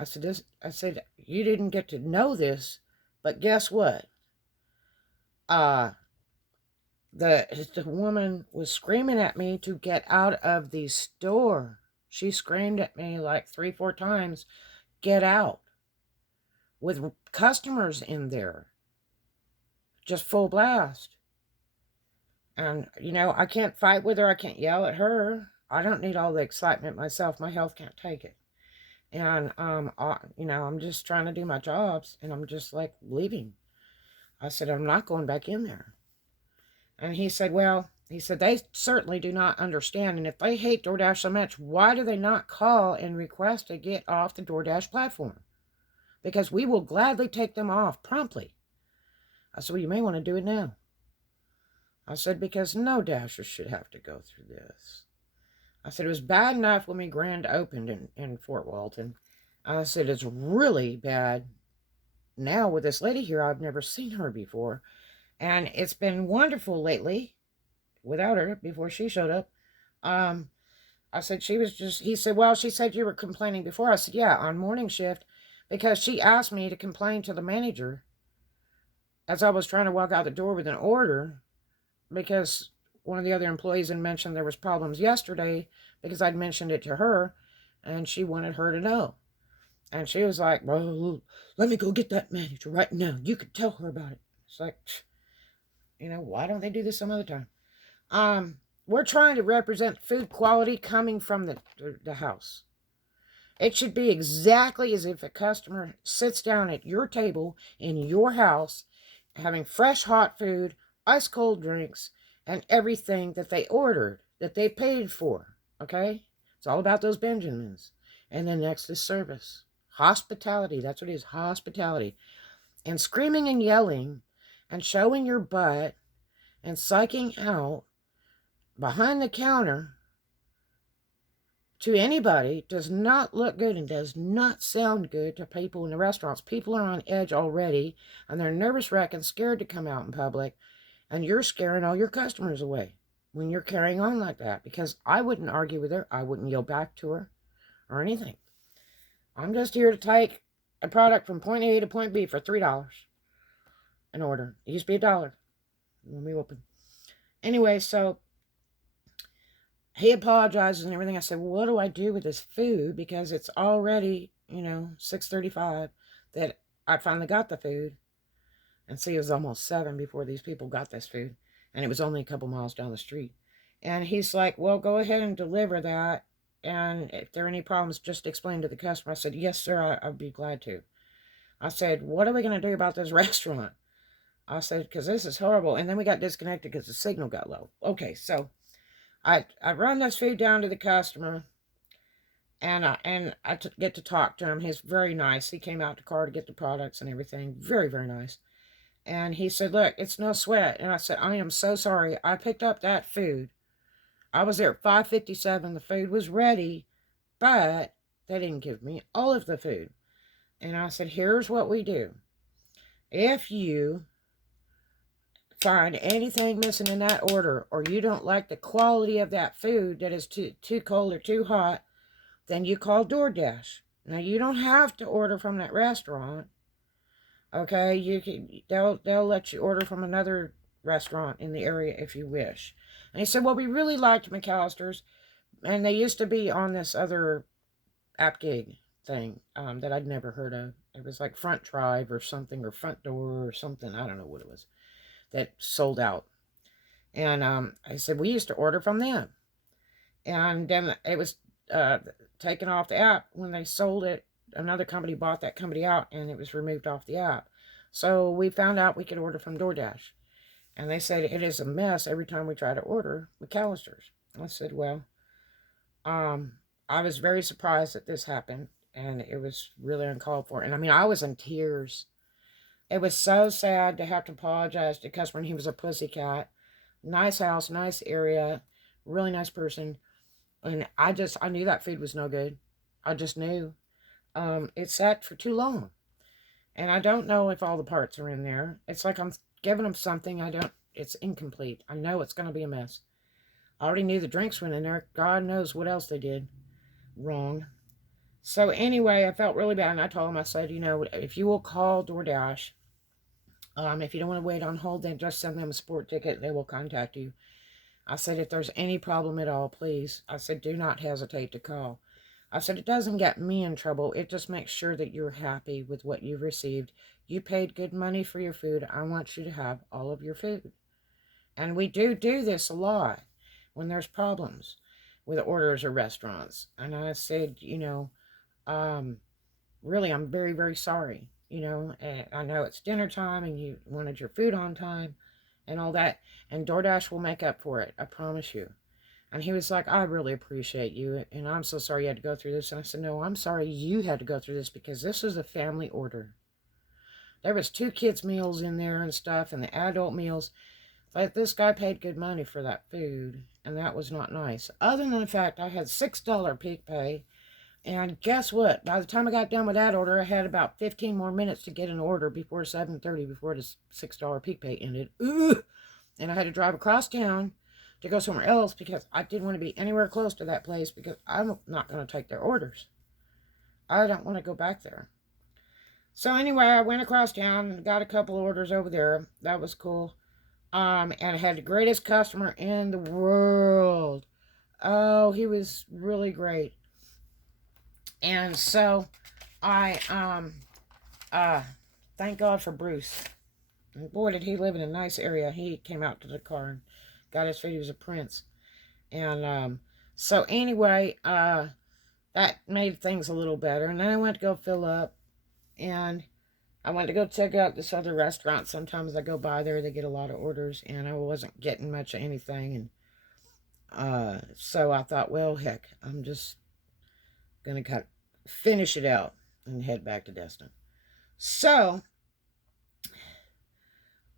I said, you didn't get to know this, but guess what? Uh, the woman was screaming at me to get out of the store. She screamed at me like 3, 4 times, get out, with customers in there, just full blast. And, I can't fight with her. I can't yell at her. I don't need all the excitement myself. My health can't take it. And, I'm just trying to do my jobs, and I'm just like leaving. I said, I'm not going back in there. And he said, they certainly do not understand. And if they hate DoorDash so much, why do they not call and request to get off the DoorDash platform? Because we will gladly take them off promptly. I said, well, you may want to do it now. I said, because no Dashers should have to go through this. I said, it was bad enough when we grand opened in Fort Walton. I said, it's really bad now with this lady here. I've never seen her before. And it's been wonderful lately without her before she showed up. I said, he said, well, she said you were complaining before. I said, yeah, on morning shift, because she asked me to complain to the manager as I was trying to walk out the door with an order, because one of the other employees had mentioned there was problems yesterday because I'd mentioned it to her, and she wanted her to know. And she was like, well, let me go get that manager right now. You could tell her about it. It's like, why don't they do this some other time? We're trying to represent food quality coming from the house. It should be exactly as if a customer sits down at your table in your house, having fresh hot food, ice cold drinks, and everything that they ordered, that they paid for. Okay? It's all about those Benjamins. And then next is service. Hospitality. That's what it is. Hospitality. And screaming and yelling and showing your butt and psyching out behind the counter to anybody does not look good and does not sound good to people in the restaurants. People are on edge already, and they're nervous wreck and scared to come out in public, and you're scaring all your customers away when you're carrying on like that, because I wouldn't argue with her. I wouldn't yell back to her or anything. I'm just here to take a product from point A to point B for $3 an order. It used to be $1 when we opened. Anyway, so he apologizes and everything. I said, well, what do I do with this food? Because it's already, 6:35 that I finally got the food. And see, it was almost 7 before these people got this food. And it was only a couple miles down the street. And he's like, well, go ahead and deliver that. And if there are any problems, just explain to the customer. I said, yes, sir, I'd be glad to. I said, what are we going to do about this restaurant? I said, because this is horrible. And then we got disconnected because the signal got low. Okay, so I run this food down to the customer, and I get to talk to him. He's very nice. He came out to the car to get the products and everything. Very, very nice. And he said, look, it's no sweat. And I said, I am so sorry. I picked up that food. I was there at 5:57. The food was ready, but they didn't give me all of the food. And I said, here's what we do. If you find anything missing in that order, or you don't like the quality of that food that is too cold or too hot, then you call DoorDash. Now, you don't have to order from that restaurant. Okay, they'll let you order from another restaurant in the area if you wish. And he said, well, we really liked McAllister's, and they used to be on this other app gig thing that I'd never heard of. It was like Front Drive or something, or Front Door or something. I don't know what it was, that sold out. And I said, we used to order from them. And then it was taken off the app when they sold it. Another company bought that company out, and it was removed off the app. So we found out we could order from DoorDash. And they said it is a mess every time we try to order McAllister's. I said, well, I was very surprised that this happened, and it was really uncalled for. And I mean, I was in tears. It was so sad to have to apologize to the customer, and he was a pussycat. Nice house, nice area, really nice person. And I knew that food was no good. I just knew. It sat for too long. And I don't know if all the parts are in there. It's like I'm giving them something. It's incomplete. I know it's going to be a mess. I already knew the drinks went in there. God knows what else they did wrong. So anyway, I felt really bad, and I told him, I said, you know, if you will call DoorDash, if you don't want to wait on hold, then just send them a sport ticket. They will contact you. I said, if there's any problem at all, please. I said, do not hesitate to call. I said, it doesn't get me in trouble. It just makes sure that you're happy with what you've received. You paid good money for your food. I want you to have all of your food. And we do this a lot when there's problems with orders or restaurants. And I said, you know, really, I'm very, very sorry. You know, and I know it's dinner time and you wanted your food on time and all that. And DoorDash will make up for it. I promise you. And he was like, I really appreciate you. And I'm so sorry you had to go through this. And I said, no, I'm sorry you had to go through this because this is a family order. There was 2 kids' meals in there and stuff and the adult meals. But this guy paid good money for that food. And that was not nice. Other than the fact I had $6 peak pay. And guess what? By the time I got done with that order, I had about 15 more minutes to get an order before 7:30, before the $6 peak pay ended. Ooh! And I had to drive across town to go somewhere else because I didn't want to be anywhere close to that place because I'm not going to take their orders. I don't want to go back there. So anyway, I went across town and got a couple orders over there. That was cool. And I had the greatest customer in the world. Oh, he was really great. And so I thank God for Bruce. And boy, did he live in a nice area. He came out to the car and got his food. He was a prince. And so anyway, that made things a little better. And then I went to go fill up. And I went to go check out this other restaurant. Sometimes I go by there. They get a lot of orders. And I wasn't getting much of anything. And so I thought, well, heck, I'm just going to finish it out and head back to Destin. So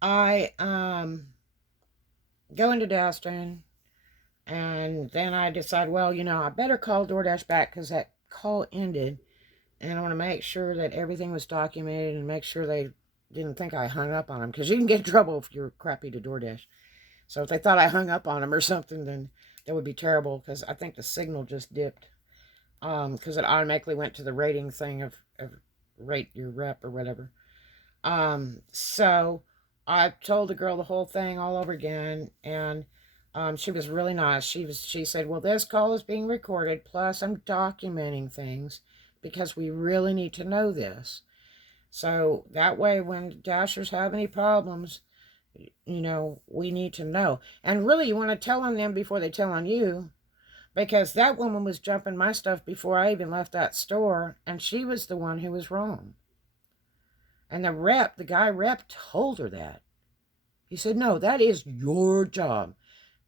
I go into Destin, and then I decide, well, you know, I better call DoorDash back because that call ended, and I want to make sure that everything was documented and make sure they didn't think I hung up on them, because you can get in trouble if you're crappy to DoorDash. So if they thought I hung up on them or something, then that would be terrible, because I think the signal just dipped. Because it automatically went to the rating thing of rate your rep or whatever. So I told the girl the whole thing all over again, and she was really nice. She said, well, this call is being recorded, plus I'm documenting things because we really need to know this. So that way when Dashers have any problems, you know, we need to know. And really, you want to tell on them before they tell on you. Because that woman was jumping my stuff before I even left that store, and she was the one who was wrong. And the guy rep told her that. He said, no, that is your job.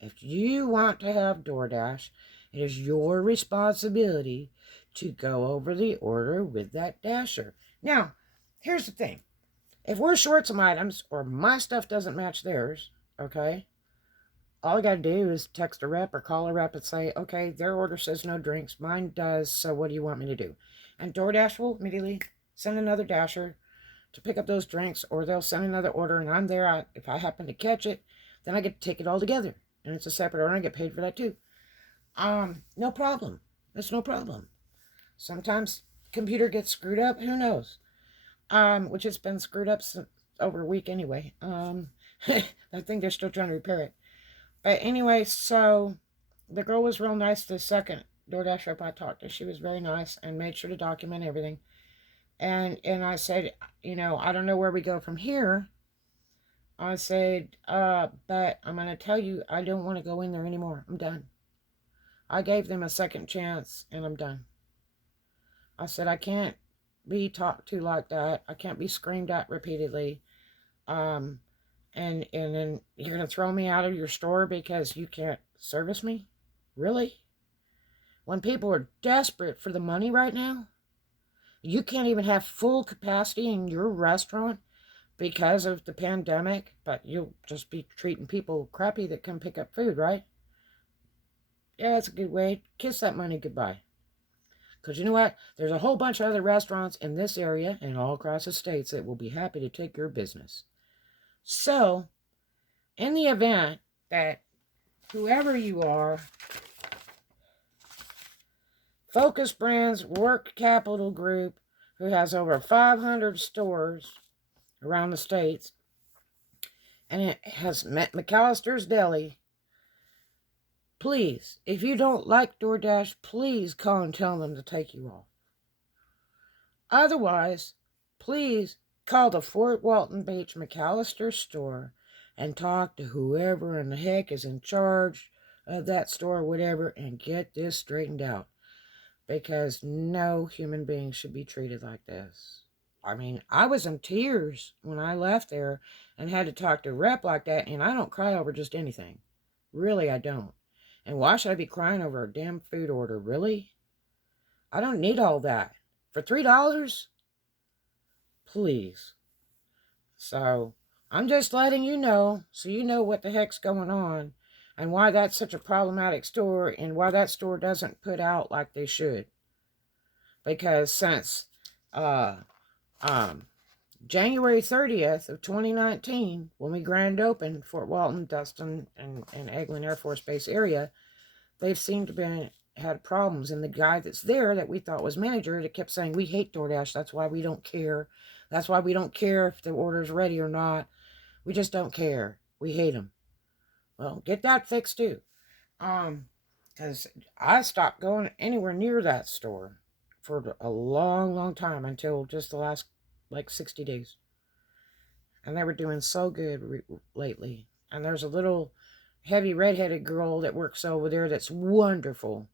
If you want to have DoorDash, it is your responsibility to go over the order with that dasher. Now, here's the thing. If we're short some items, or my stuff doesn't match theirs, okay, all I got to do is text a rep or call a rep and say, okay, their order says no drinks. Mine does, so what do you want me to do? And DoorDash will immediately send another dasher to pick up those drinks, or they'll send another order, and I'm there. If I happen to catch it, then I get to take it all together. And it's a separate order, and I get paid for that too. No problem. It's no problem. Sometimes computer gets screwed up. Who knows? Which it's been screwed up since over a week anyway. I think they're still trying to repair it. But anyway, so the girl was real nice the second DoorDash rep I talked to. She was very nice and made sure to document everything. And I said, you know, I don't know where we go from here. I said, but I'm going to tell you, I don't want to go in there anymore. I'm done. I gave them a second chance, and I'm done. I said, I can't be talked to like that. I can't be screamed at repeatedly. And then you're going to throw me out of your store because you can't service me? Really? When people are desperate for the money right now? You can't even have full capacity in your restaurant because of the pandemic, but you'll just be treating people crappy that come pick up food, right? Yeah, that's a good way. Kiss that money goodbye. Because you know what? There's a whole bunch of other restaurants in this area and all across the states that will be happy to take your business. So, in the event that whoever you are Focus Brands ROARK Capital Group, who has over 500 stores around the states, and it has McAllister's Deli. Please, if you don't like DoorDash, please call and tell them to take you off. Otherwise, please call the Fort Walton Beach McAllister store and talk to whoever in the heck is in charge of that store or whatever and get this straightened out. Because no human being should be treated like this. I mean, I was in tears when I left there and had to talk to a rep like that, and I don't cry over just anything. Really, I don't. And why should I be crying over a damn food order? Really? I don't need all that. For $3? Please. So, I'm just letting you know, so you know what the heck's going on, and why that's such a problematic store, and why that store doesn't put out like they should. Because since January 30th of 2019, when we grand opened Fort Walton, Dustin, and Eglin Air Force Base area, they've seemed to be had problems. And the guy that's there that we thought was manager, that kept saying, we hate DoorDash, that's why we don't care. That's why we don't care if the order's ready or not. We just don't care. We hate them. Well, get that fixed too. Because I stopped going anywhere near that store for a long, long time, until just the last, 60 days. And they were doing so good lately. And there's a little heavy redheaded girl that works over there that's wonderful.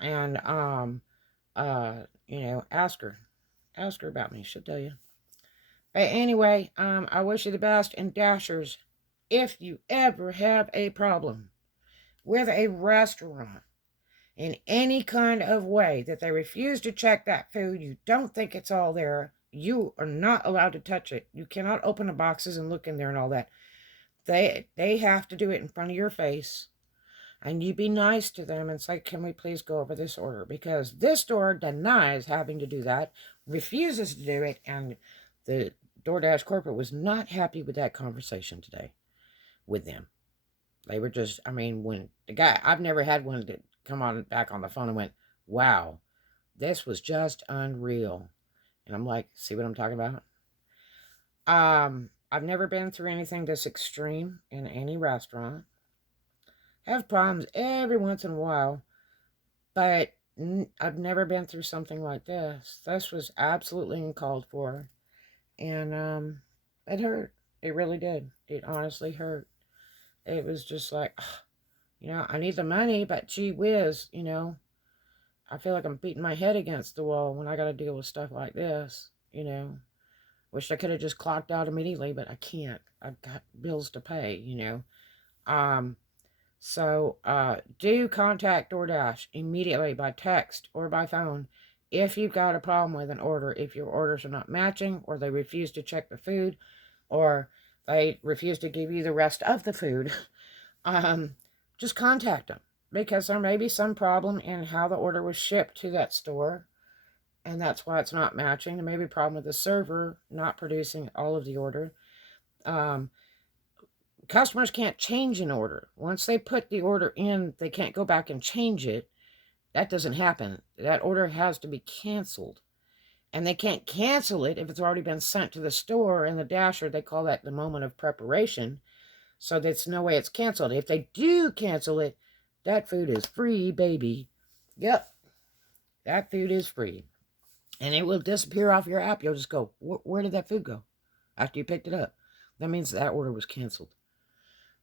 And, ask her about me. She'll tell you. But anyway, I wish you the best. And Dashers, if you ever have a problem with a restaurant in any kind of way that they refuse to check that food, you don't think it's all there, you are not allowed to touch it. You cannot open the boxes and look in there and all that. They have to do it in front of your face. And you be nice to them and say, can we please go over this order? Because this store denies having to do that, refuses to do it, and the DoorDash corporate was not happy with that conversation today with them. They were just, when the guy, I've never had one that come on back on the phone and went, wow, this was just unreal. And I'm like, see what I'm talking about? I've never been through anything this extreme in any restaurant. Have problems every once in a while, but I've never been through something like this. This was absolutely uncalled for. And it hurt. It really did. It honestly hurt. It was just like, I need the money, but gee whiz, I feel like I'm beating my head against the wall when I got to deal with stuff like this, Wish I could have just clocked out immediately, but I can't. I've got bills to pay, So do contact DoorDash immediately by text or by phone if you've got a problem with an order, if your orders are not matching, or they refuse to check the food, or they refuse to give you the rest of the food. Just contact them, because there may be some problem in how the order was shipped to that store, and that's why it's not matching. There may be a problem with the server not producing all of the order. Customers can't change an order. Once they put the order in, they can't go back and change it. That doesn't happen. That order has to be canceled. And they can't cancel it if it's already been sent to the store. And the Dasher, they call that the moment of preparation. So there's no way it's canceled. If they do cancel it, that food is free, baby. Yep. That food is free. And it will disappear off your app. You'll just go, where did that food go? After you picked it up. That means that order was canceled.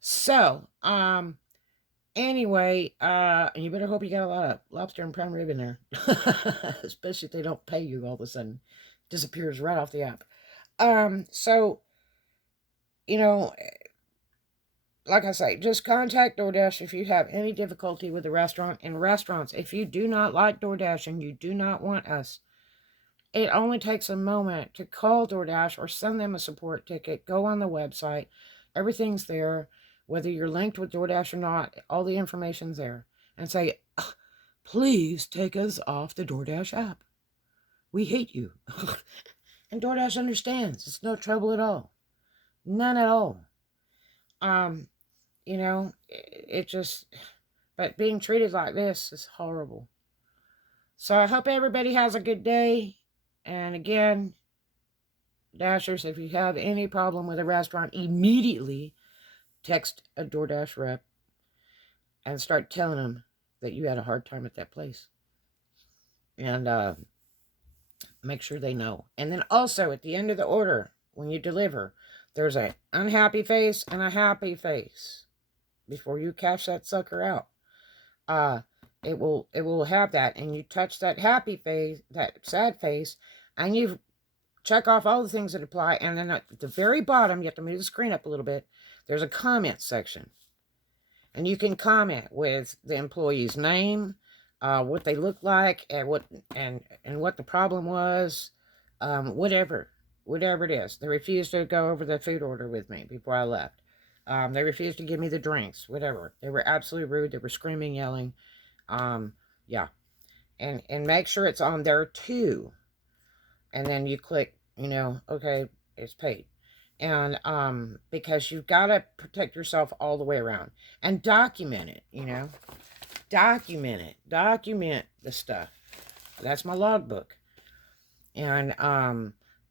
So, anyway, you better hope you got a lot of lobster and prime rib in there. Especially if they don't pay you all of a sudden. It disappears right off the app. So, like I say, just contact DoorDash if you have any difficulty with the restaurant. And restaurants, if you do not like DoorDash and you do not want us, it only takes a moment to call DoorDash or send them a support ticket. Go on the website. Everything's there. Whether you're linked with DoorDash or not, all the information's there. And say, please take us off the DoorDash app. We hate you. And DoorDash understands. It's no trouble at all. None at all. It just, but being treated like this is horrible. So I hope everybody has a good day. And again, Dashers, if you have any problem with a restaurant, immediately text a DoorDash rep and start telling them that you had a hard time at that place. And make sure they know. And then also at the end of the order, when you deliver, there's an unhappy face and a happy face before you cash that sucker out. It will have that, and you touch that happy face, that sad face, and you check off all the things that apply. And then at the very bottom, you have to move the screen up a little bit. There's a comment section, and you can comment with the employee's name, what they look like, and what the problem was, whatever it is. They refused to go over the food order with me before I left. They refused to give me the drinks, whatever. They were absolutely rude. They were screaming, yelling. Yeah. And make sure it's on there too. And then you click, okay, it's paid. And because you've got to protect yourself all the way around. And document it, Document it. Document the stuff. That's my logbook. And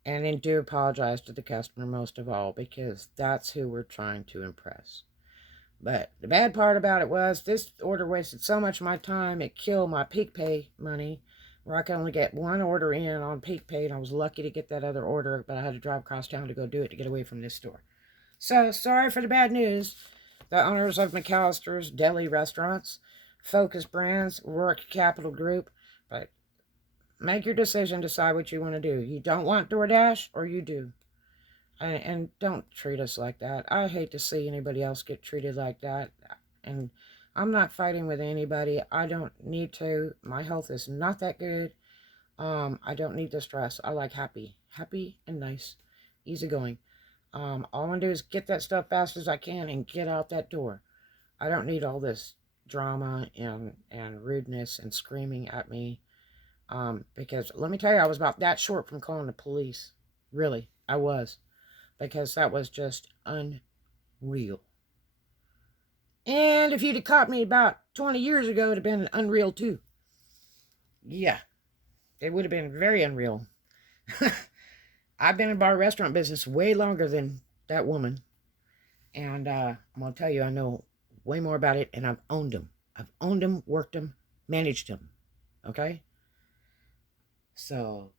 then do apologize to the customer most of all, because that's who we're trying to impress. But the bad part about it was this order wasted so much of my time, it killed my peak pay money, where I could only get one order in on peak pay, and I was lucky to get that other order, but I had to drive across town to go do it to get away from this store. So, sorry for the bad news. The owners of McAllister's Deli Restaurants, Focus Brands, ROARK Capital Group, but make your decision, decide what you want to do. You don't want DoorDash, or you do. And don't treat us like that. I hate to see anybody else get treated like that. And I'm not fighting with anybody. I don't need to. My health is not that good. I don't need the stress. I like happy and nice, easygoing. All I want to do is get that stuff fast as I can and get out that door. I don't need all this drama and rudeness and screaming at me. Because let me tell you, I was about that short from calling the police. Really, I was. Because that was just unreal. And if you'd have caught me about 20 years ago, it would have been unreal too. Yeah, it would have been very unreal. I've been in the bar restaurant business way longer than that woman. And I'm going to tell you, I know way more about it, and I've owned them. I've owned them, worked them, managed them. Okay? So,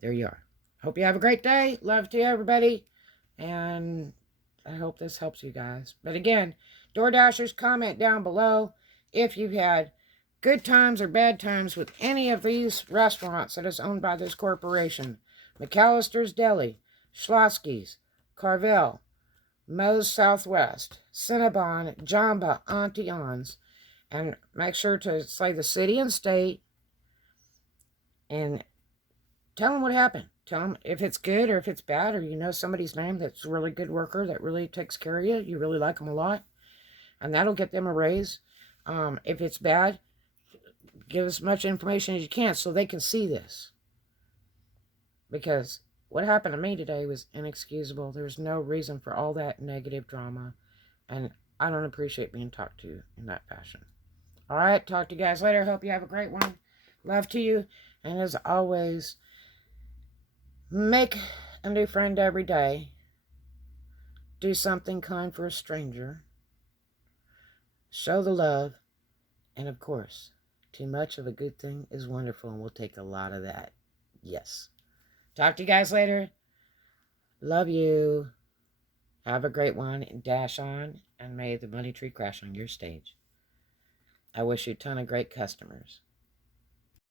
there you are. Hope you have a great day. Love to everybody. And I hope this helps you guys. But again, DoorDashers, comment down below if you've had good times or bad times with any of these restaurants that is owned by this corporation. McAllister's Deli, Schlotsky's, Carvel, Moe's Southwest, Cinnabon, Jamba, Auntie Anne's. And make sure to say the city and state and tell them what happened. Tell them if it's good or if it's bad, or you know somebody's name that's a really good worker that really takes care of you. You really like them a lot. And that'll get them a raise. If it's bad, give as much information as you can so they can see this. Because what happened to me today was inexcusable. There's no reason for all that negative drama. And I don't appreciate being talked to in that fashion. All right, talk to you guys later. Hope you have a great one. Love to you. And as always, make a new friend every day. Do something kind for a stranger. Show the love. And of course, too much of a good thing is wonderful, and we'll take a lot of that. Yes. Talk to you guys later. Love you. Have a great one. Dash on, and may the money tree crash on your stage. I wish you a ton of great customers.